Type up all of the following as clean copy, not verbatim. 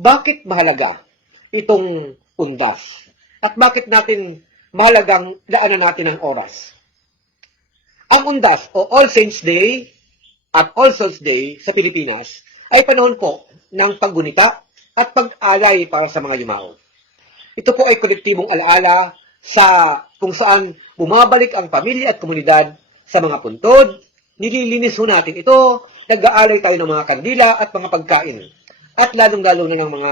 Bakit mahalaga itong undas? At bakit natin mahalagang daanan natin ang oras? Ang undas o All Saints Day at All Souls Day sa Pilipinas ay panahon po ng paggunita at pag-alay para sa mga yumao. Ito po ay kolektibong alaala sa kung saan bumabalik ang pamilya at komunidad sa mga puntod, nililinis ho natin ito, nag-aalay tayo ng mga kandila at mga pagkain, at lalong-lalo na ng mga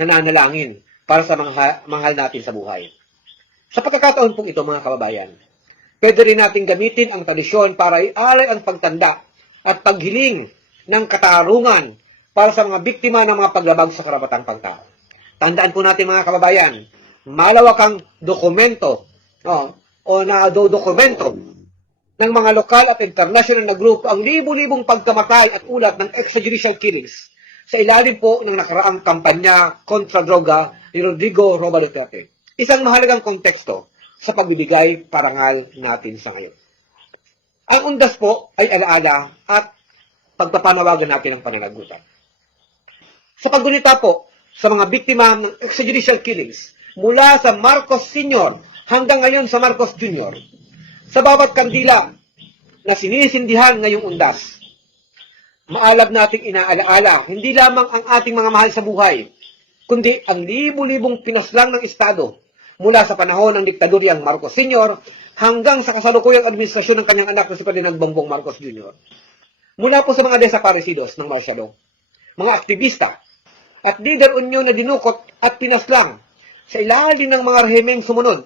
nananalangin para sa mga mahal natin sa buhay. Sa pagkakataon pong ito, mga kababayan, pwede rin natin gamitin ang tradisyon para ialay ang pagtanda at paghiling ng katarungan para sa mga biktima ng mga paglabag sa karapatang pangtao. Tandaan po natin, mga kababayan, malawakang dokumento dokumento ng mga lokal at international na grupo ang libu-libong pagkamatay at ulat ng extrajudicial killings sa ilalim po ng nakaraang kampanya kontra droga ni Rodrigo Roa Duterte. Isang mahalagang konteksto sa pagbibigay parangal natin sa ngayon. Ang undas po ay alaala at pagpapanawagan natin ng pananagutan. Sa paggunita po sa mga biktima ng extrajudicial killings mula sa Marcos Sr. hanggang ngayon sa Marcos Jr., sa bawat kandila na sinisindihan ngayong undas, maalab nating inaalaala hindi lamang ang ating mga mahal sa buhay, kundi ang libu-libong pinaslang ng Estado mula sa panahon ng diktadoryang Marcos Sr. hanggang sa kasalukuyang administrasyon ng kanyang anak na si Ferdinand Bongbong Marcos Jr. Mula po sa mga desaparecidos ng marsyalo, mga aktivista at leader unyon na dinukot at pinaslang sa ilalim ng mga rehimeng sumunod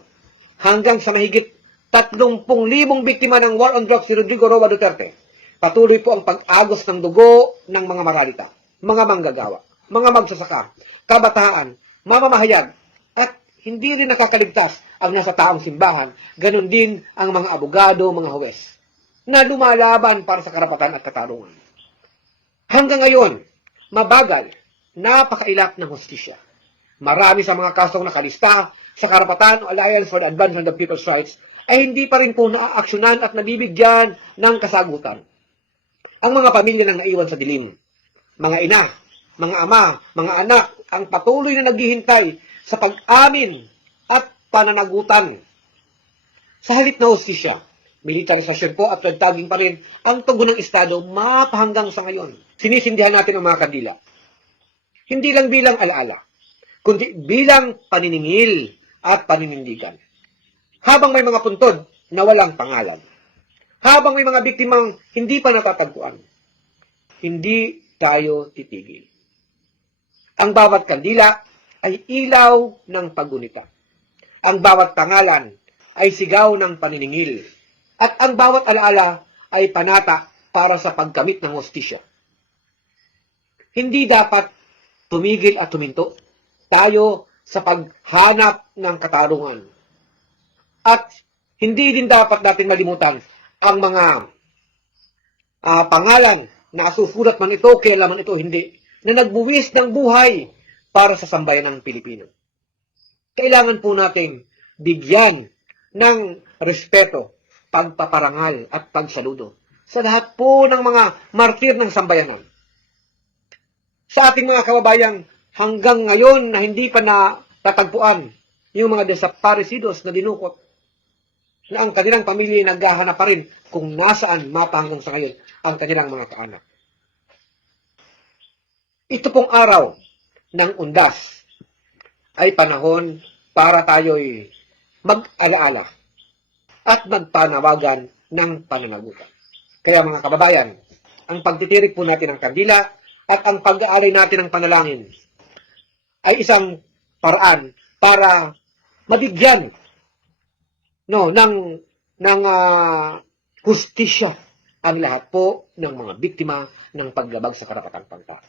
hanggang sa mahigit 30,000 biktima ng war on drugs si Rodrigo Roa Duterte. Patuloy po ang pag-agos ng dugo ng mga maralita, mga manggagawa, mga magsasaka, kabataan, mamamahayag, at hindi rin nakakaligtas ang nasa taong simbahan, ganun din ang mga abogado, mga huwes, na lumalaban para sa karapatan at katarungan. Hanggang ngayon, mabagal, napakailap ng hustisya. Marami sa mga kasong nakalista sa Karapatan o Alliance for the Advancement of People's Rights ay hindi pa rin po naaaksyonan at nabibigyan ng kasagutan. Ang mga pamilya nang naiwan sa dilim, mga ina, mga ama, mga anak, ang patuloy na naghihintay sa pag-amin at pananagutan. Sa halip na hustisya, militarisasyon po at pagtaging pa rin ang tugon ng Estado mapahanggang sa ngayon. Sinisindihan natin ang mga kandila. Hindi lang bilang alaala, kundi bilang paniningil at paninindigan. Habang may mga puntod na walang pangalan, habang may mga biktimang hindi pa natatagpuan, hindi tayo titigil. Ang bawat kandila ay ilaw ng paggunita. Ang bawat pangalan ay sigaw ng paniningil. At ang bawat alaala ay panata para sa pagkamit ng hustisya. Hindi dapat tumigil at tuminto tayo sa paghanap ng katarungan. At hindi din dapat natin malimutan ang mga pangalan na susulat man ito, kailan man ito hindi, na nagbuwis ng buhay para sa sambayan ng Pilipino. Kailangan po natin bigyan ng respeto, pagpaparangal at pagsaludo sa lahat po ng mga martir ng sambayanan. Sa ating mga kababayang hanggang ngayon na hindi pa natatagpuan yung mga desaparecidos na dinukot, na ang kanilang pamilya naghahanap pa rin kung nasaan mapa hanggang sa ngayon ang kanilang mga kaanak. Ito pong araw ng undas ay panahon para tayo'y mag-alaala at magpanawagan ng pananagutan. Kaya mga kababayan, ang pagtitirik po natin ng kandila at ang pag-aalay natin ng panalangin ay isang paraan para mabigyan ng hustisya ang lahat po ng mga biktima ng paglabag sa karapatang pangtao.